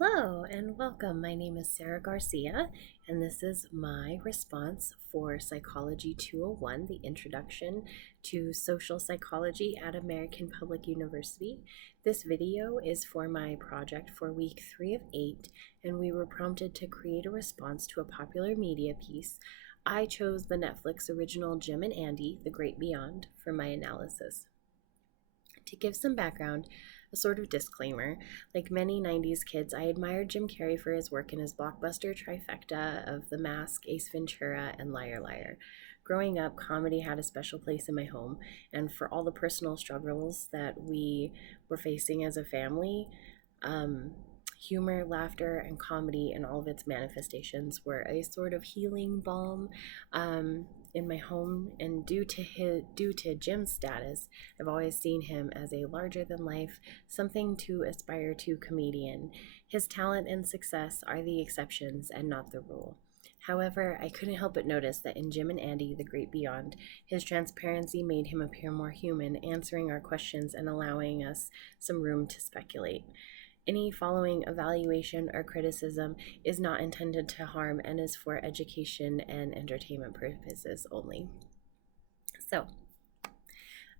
Hello and welcome. My name is Sarah.Garcia, and this is my response for Psychology 201, the Introduction to Social Psychology at American Public University. This video is for my project for week 3 of 8, and we were prompted to create a response to a popular media piece. I chose the Netflix original Jim&Andy, The Great Beyond, for my analysis. To give some background, a sort of disclaimer, like many 90s kids, I admired Jim Carrey for his work in his blockbuster trifecta of The Mask, Ace Ventura, and Liar Liar. Growing up, comedy had a special place in my home, and for all the personal struggles that we were facing as a family, humor, laughter, and comedy and all of its manifestations were a sort of healing balm in my home. And due to Jim's status, I've always seen him as a larger than life, something to aspire to comedian. His talent and success are the exceptions and not the rule. However, I couldn't help but notice that in Jim&Andy, The Great Beyond, his transparency made him appear more human, answering our questions and allowing us some room to speculate. Any following evaluation or criticism is not intended to harm and is for education and entertainment purposes only. So,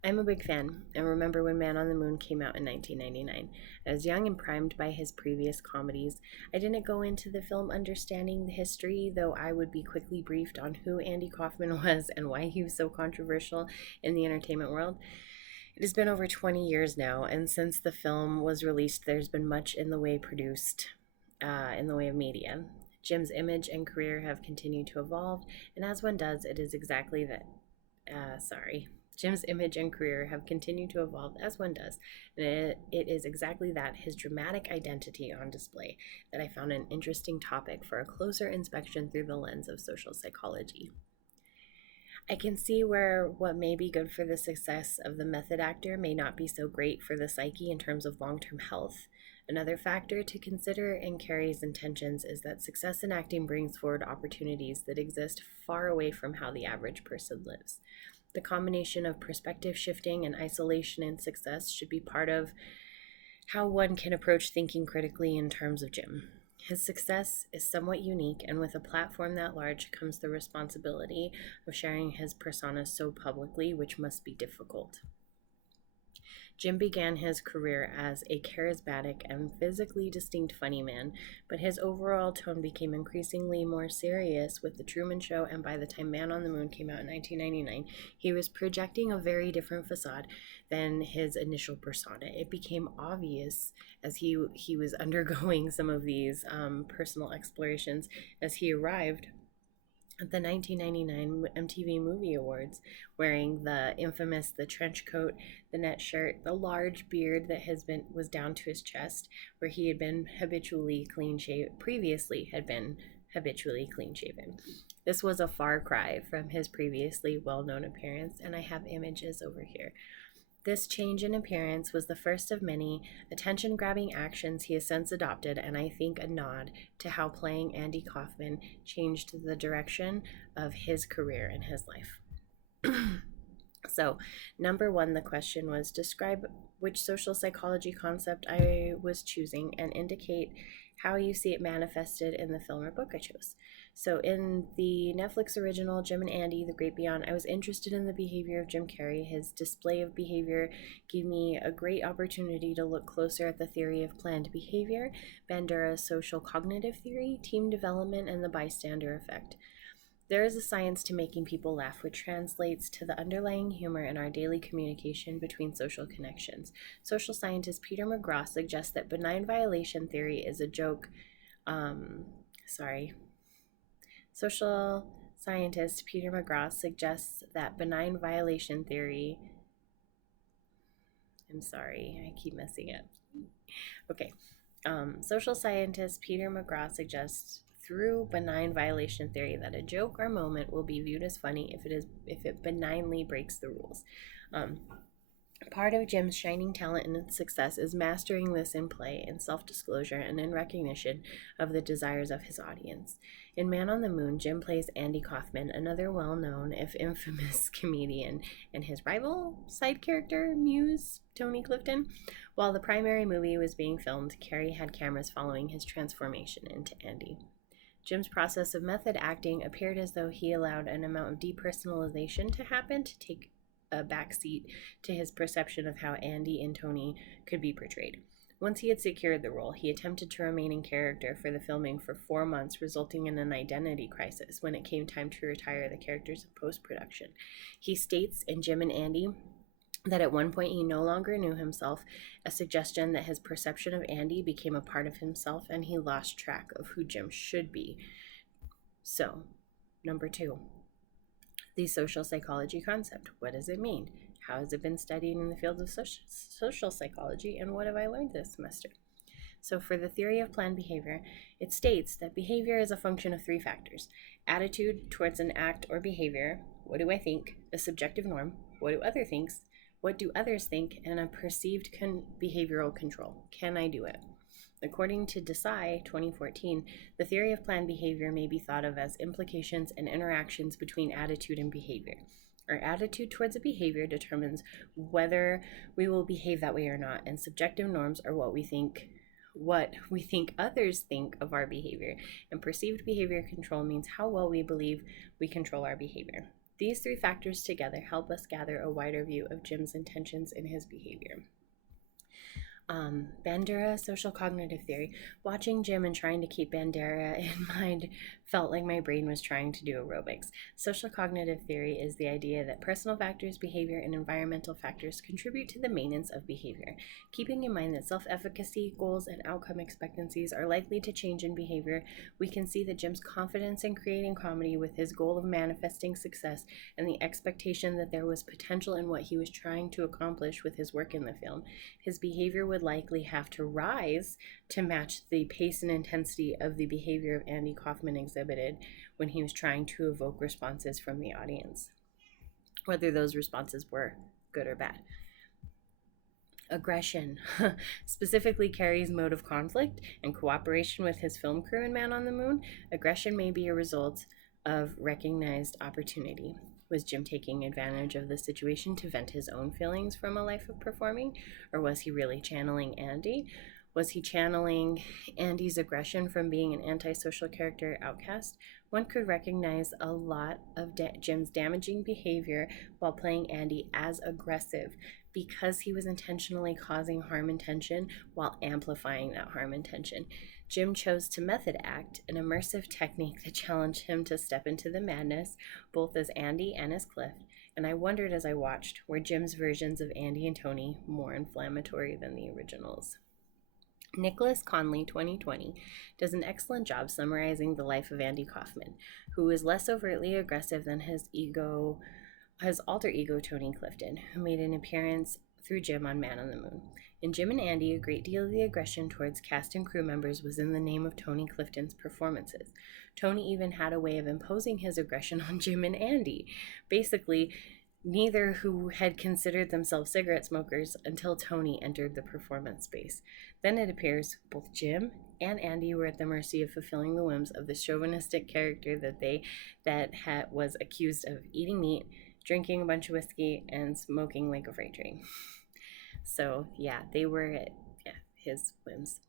I'm a big fan, and remember when Man on the Moon came out in 1999. I was young and primed by his previous comedies. I didn't go into the film understanding the history, though I would be quickly briefed on who Andy Kaufman was and why he was so controversial in the entertainment world. It has been over 20 years now, and since the film was released, there's been much in the way produced in the way of media. Jim's image and career have continued to evolve, and as one does, it is exactly that. Jim's image and career have continued to evolve as one does, and it is exactly that, his dramatic identity on display, that I found an interesting topic for a closer inspection through the lens of social psychology. I can see where what may be good for the success of the method actor may not be so great for the psyche in terms of long-term health. Another factor to consider in Carrey's intentions is that success in acting brings forward opportunities that exist far away from how the average person lives. The combination of perspective shifting and isolation in success should be part of how one can approach thinking critically in terms of Jim. His success is somewhat unique, and with a platform that large comes the responsibility of sharing his persona so publicly, which must be difficult. Jim began his career as a charismatic and physically distinct funny man, but his overall tone became increasingly more serious with The Truman Show, and by the time Man on the Moon came out in 1999, he was projecting a very different facade than his initial persona. It became obvious as he was undergoing some of these personal explorations as he arrived at the 1999 MTV Movie Awards, wearing the trench coat, the net shirt, the large beard that was down to his chest, where he had been habitually clean shaven. This was a far cry from his previously well-known appearance, and I have images over here. This change in appearance was the first of many attention-grabbing actions he has since adopted, and I think a nod to how playing Andy Kaufman changed the direction of his career and his life. So, number one, the question was, describe which social psychology concept I was choosing and indicate how you see it manifested in the film or book I chose. So in the Netflix original Jim&Andy, The Great Beyond, I was interested in the behavior of Jim Carrey. His display of behavior gave me a great opportunity to look closer at the theory of planned behavior, Bandura's social cognitive theory, team development, and the bystander effect. There is a science to making people laugh, which translates to the underlying humor in our daily communication between social connections. Social scientist Peter McGraw suggests that benign violation theory is a joke. Social scientist Peter McGraw suggests that benign violation theory. I'm sorry, I keep messing it. Okay. Social scientist Peter McGraw suggests through benign violation theory that a joke or moment will be viewed as funny if it benignly breaks the rules. Part of Jim's shining talent and success is mastering this in play, in self-disclosure, and in recognition of the desires of his audience. In Man on the Moon, Jim plays Andy Kaufman, another well-known, if infamous, comedian, and his rival side character, Muse, Tony Clifton, While the primary movie was being filmed, Carrey had cameras following his transformation into Andy. Jim's process of method acting appeared as though he allowed an amount of depersonalization to happen to take a backseat to his perception of how Andy and Tony could be portrayed. Once he had secured the role, he attempted to remain in character for the filming for 4 months, resulting in an identity crisis when it came time to retire the characters in post-production. He states in Jim&Andy that at one point he no longer knew himself, a suggestion that his perception of Andy became a part of himself and he lost track of who Jim should be. So, number 2, the social psychology concept. What does it mean? How has it been studied in the field of social psychology, and what have I learned this semester? So for the theory of planned behavior, it states that behavior is a function of 3 factors: attitude towards an act or behavior, what do I think, a subjective norm, what do others think, and a perceived behavioral control. Can I do it? According to Desta, 2014, the theory of planned behavior may be thought of as implications and interactions between attitude and behavior. Our attitude towards a behavior determines whether we will behave that way or not, and subjective norms are what we think others think of our behavior, and perceived behavior control means how well we believe we control our behavior. These 3 factors together help us gather a wider view of Jim's intentions in his behavior. Bandura social cognitive theory. Watching Jim and trying to keep Bandura in mind felt like my brain was trying to do aerobics. Social cognitive theory is the idea that personal factors, behavior, and environmental factors contribute to the maintenance of behavior. Keeping in mind that self-efficacy, goals, and outcome expectancies are likely to change in behavior, we can see that Jim's confidence in creating comedy with his goal of manifesting success and the expectation that there was potential in what he was trying to accomplish with his work in the film, his behavior would likely have to rise to match the pace and intensity of the behavior of Andy Kaufman exhibited when he was trying to evoke responses from the audience, whether those responses were good or bad. Aggression, specifically Carrey's mode of conflict and cooperation with his film crew in Man on the Moon. Aggression may be a result of recognized opportunity. Was Jim taking advantage of the situation to vent his own feelings from a life of performing, or was he really channeling Andy? Was he channeling Andy's aggression from being an antisocial character outcast? One could recognize a lot of Jim's damaging behavior while playing Andy as aggressive because he was intentionally causing harm intention while amplifying that harm intention. Jim chose to method act, an immersive technique that challenged him to step into the madness, both as Andy and as Cliff, and I wondered as I watched, were Jim's versions of Andy and Tony more inflammatory than the originals? Nicholas Conley, 2020, does an excellent job summarizing the life of Andy Kaufman, who is less overtly aggressive than his alter ego Tony Clifton, who made an appearance through Jim on Man on the Moon. In Jim&Andy, a great deal of the aggression towards cast and crew members was in the name of Tony Clifton's performances. Tony even had a way of imposing his aggression on Jim and Andy. Basically, neither who had considered themselves cigarette smokers until Tony entered the performance space. Then it appears both Jim and Andy were at the mercy of fulfilling the whims of the chauvinistic character that was accused of eating meat, drinking a bunch of whiskey, and smoking like a freight train. So yeah, they were at his whims.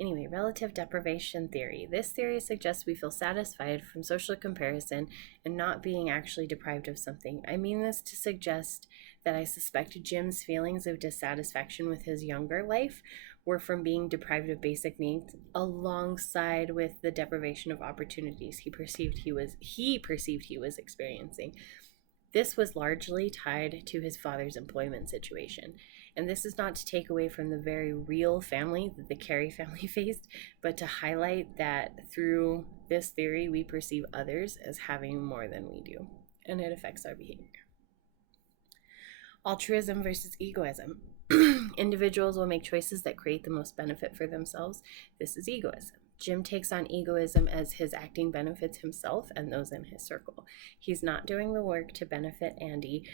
Anyway, relative deprivation theory. This theory suggests we feel satisfied from social comparison and not being actually deprived of something. I mean this to suggest that I suspect Jim's feelings of dissatisfaction with his younger life were from being deprived of basic needs alongside with the deprivation of opportunities he perceived he was experiencing. This was largely tied to his father's employment situation. And this is not to take away from the very real family that the Carrey family faced, but to highlight that through this theory, we perceive others as having more than we do, and it affects our behavior. Altruism versus egoism. Individuals will make choices that create the most benefit for themselves. This is egoism. Jim takes on egoism as his acting benefits himself and those in his circle. He's not doing the work to benefit Andy,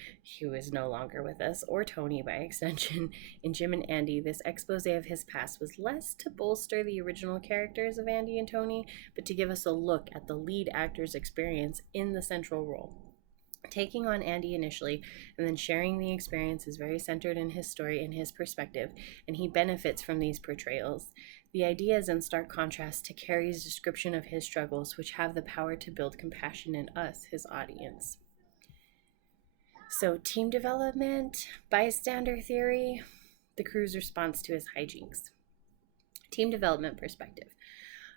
who is no longer with us, or Tony by extension. In Jim&Andy, this expose of his past was less to bolster the original characters of Andy and Tony, but to give us a look at the lead actor's experience in the central role. Taking on Andy initially and then sharing the experience is very centered in his story and his perspective, and he benefits from these portrayals. The idea is in stark contrast to Carrey's description of his struggles, which have the power to build compassion in us, his audience. So, team development, bystander theory, the crew's response to his hijinks. Team development perspective.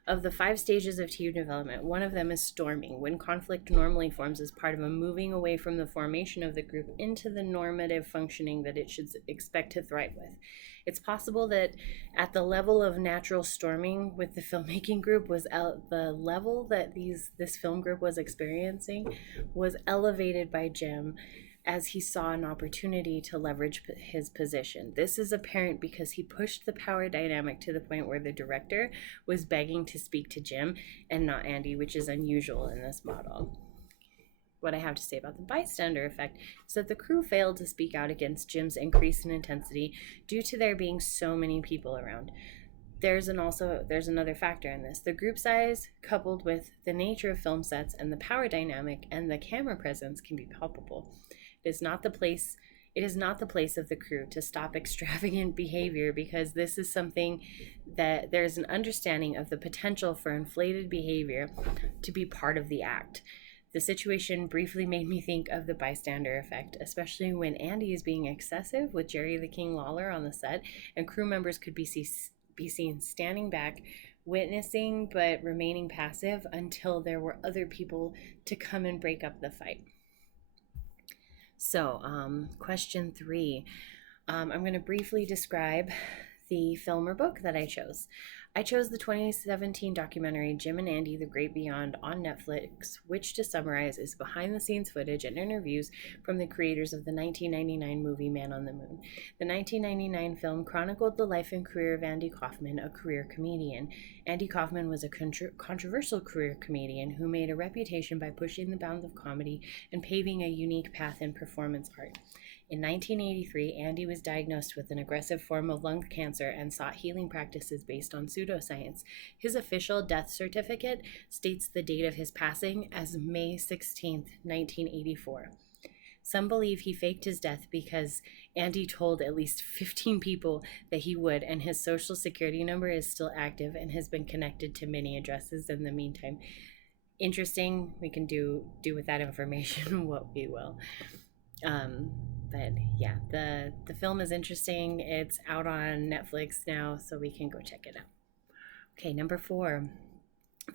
Of the 5 stages of team development, one of them is storming, when conflict normally forms as part of a moving away from the formation of the group into the normative functioning that it should expect to thrive with. It's possible that at the level of natural storming with the filmmaking group was the level that this film group was experiencing was elevated by Jim as he saw an opportunity to leverage his position. This is apparent because he pushed the power dynamic to the point where the director was begging to speak to Jim and not Andy, which is unusual in this model. What I have to say about the bystander effect is that the crew failed to speak out against Jim's increase in intensity due to there being so many people around. There's another factor in this. The group size, coupled with the nature of film sets and the power dynamic and the camera presence, can be palpable. It is not the place of the crew to stop extravagant behavior, because this is something that there's an understanding of the potential for inflated behavior to be part of the act. The situation briefly made me think of the bystander effect, especially when Andy is being excessive with Jerry the King Lawler on the set, and crew members could be seen standing back, witnessing but remaining passive until there were other people to come and break up the fight. So, question 3. I'm going to briefly describe the film or book that I chose. I chose the 2017 documentary Jim&Andy, The Great Beyond on Netflix, which, to summarize, is behind-the-scenes footage and interviews from the creators of the 1999 movie Man on the Moon. The 1999 film chronicled the life and career of Andy Kaufman, a career comedian. Andy Kaufman was a controversial career comedian who made a reputation by pushing the bounds of comedy and paving a unique path in performance art. In 1983, Andy was diagnosed with an aggressive form of lung cancer and sought healing practices based on pseudoscience. His official death certificate states the date of his passing as May 16, 1984. Some believe he faked his death because Andy told at least 15 people that he would, and his social security number is still active and has been connected to many addresses in the meantime. Interesting. We can do with that information what we will. But yeah, the film is interesting. It's out on Netflix now, so we can go check it out. Okay, number 4.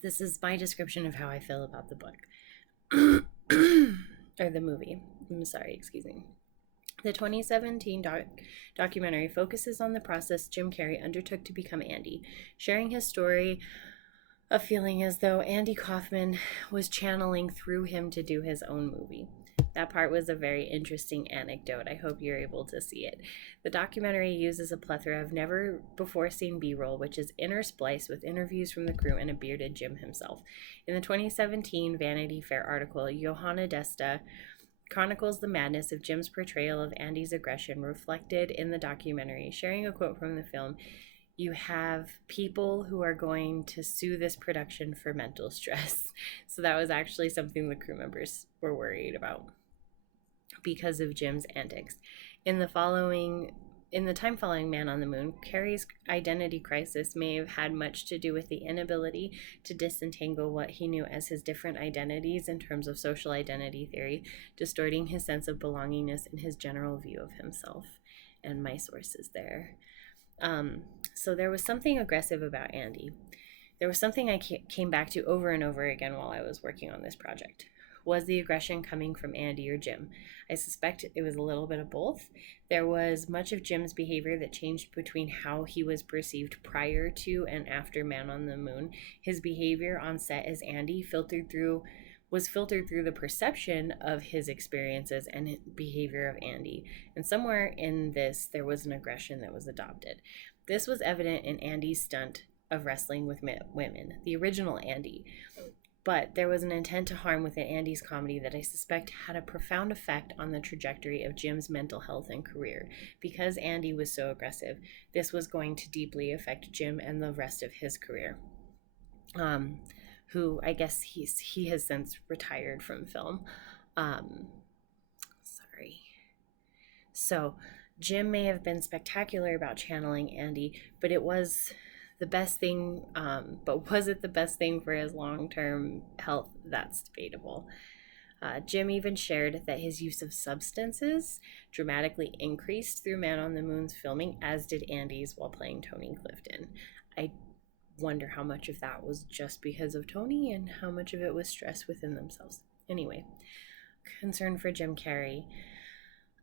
This is my description of how I feel about the book. Or the movie. I'm sorry, excuse me. The 2017 documentary focuses on the process Jim Carrey undertook to become Andy, sharing his story of feeling as though Andy Kaufman was channeling through him to do his own movie. That part was a very interesting anecdote. I hope you're able to see it. The documentary uses a plethora of never-before-seen B-roll, which is interspliced with interviews from the crew and a bearded Jim himself. In the 2017 Vanity Fair article, Johanna Desta chronicles the madness of Jim's portrayal of Andy's aggression reflected in the documentary, sharing a quote from the film. You have people who are going to sue this production for mental stress. So that was actually something the crew members were worried about because of Jim's antics. In the time following Man on the Moon, Carrey's identity crisis may have had much to do with the inability to disentangle what he knew as his different identities in terms of social identity theory, distorting his sense of belongingness and his general view of himself. And my sources there. So there was something aggressive about Andy. There was something I came back to over and over again while I was working on this project. Was the aggression coming from Andy or Jim? I suspect it was a little bit of both. There was much of Jim's behavior that changed between how he was perceived prior to and after Man on the Moon. His behavior on set as Andy was filtered through the perception of his experiences and behavior of Andy. And somewhere in this, there was an aggression that was adopted. This was evident in Andy's stunt of wrestling with women, the original Andy. But there was an intent to harm within Andy's comedy that I suspect had a profound effect on the trajectory of Jim's mental health and career. Because Andy was so aggressive, this was going to deeply affect Jim and the rest of his career. Who I guess he has since retired from film. So, Jim may have been spectacular about channeling Andy, but it was the best thing, but was it the best thing for his long term health? That's debatable. Jim even shared that his use of substances dramatically increased through Man on the Moon's filming, as did Andy's while playing Tony Clifton. I wonder how much of that was just because of Tony and how much of it was stress within themselves. Anyway, concern for Jim Carrey.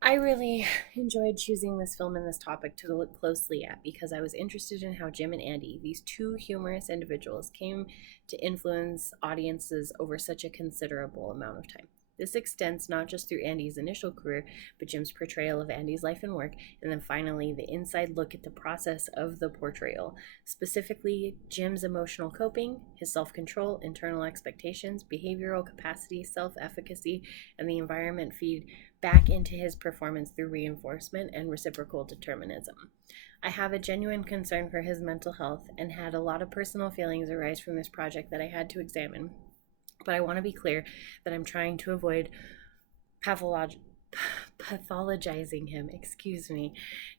I really enjoyed choosing this film and this topic to look closely at because I was interested in how Jim and Andy, these two humorous individuals, came to influence audiences over such a considerable amount of time. This extends not just through Andy's initial career, but Jim's portrayal of Andy's life and work, and then finally the inside look at the process of the portrayal, specifically Jim's emotional coping, his self-control, internal expectations, behavioral capacity, self-efficacy, and the environment feed back into his performance through reinforcement and reciprocal determinism. I have a genuine concern for his mental health and had a lot of personal feelings arise from this project that I had to examine. But I want to be clear that I'm trying to avoid pathologizing him,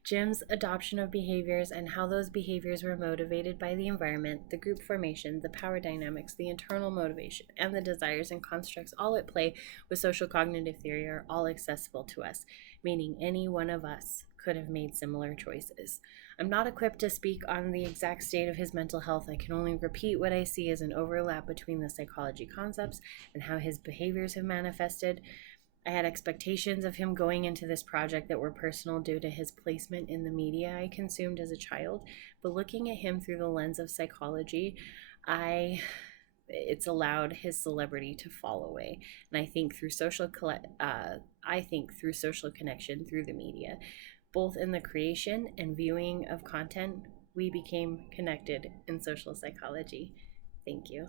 Jim's adoption of behaviors and how those behaviors were motivated by the environment, the group formation, the power dynamics, the internal motivation, and the desires and constructs all at play with social cognitive theory are all accessible to us, meaning any one of us could have made similar choices. I'm not equipped to speak on the exact state of his mental health. I can only repeat what I see as an overlap between the psychology concepts and how his behaviors have manifested. I had expectations of him going into this project that were personal due to his placement in the media I consumed as a child, but looking at him through the lens of psychology, it's allowed his celebrity to fall away. And I think through social connection through the media, both in the creation and viewing of content, we became connected in social psychology. Thank you.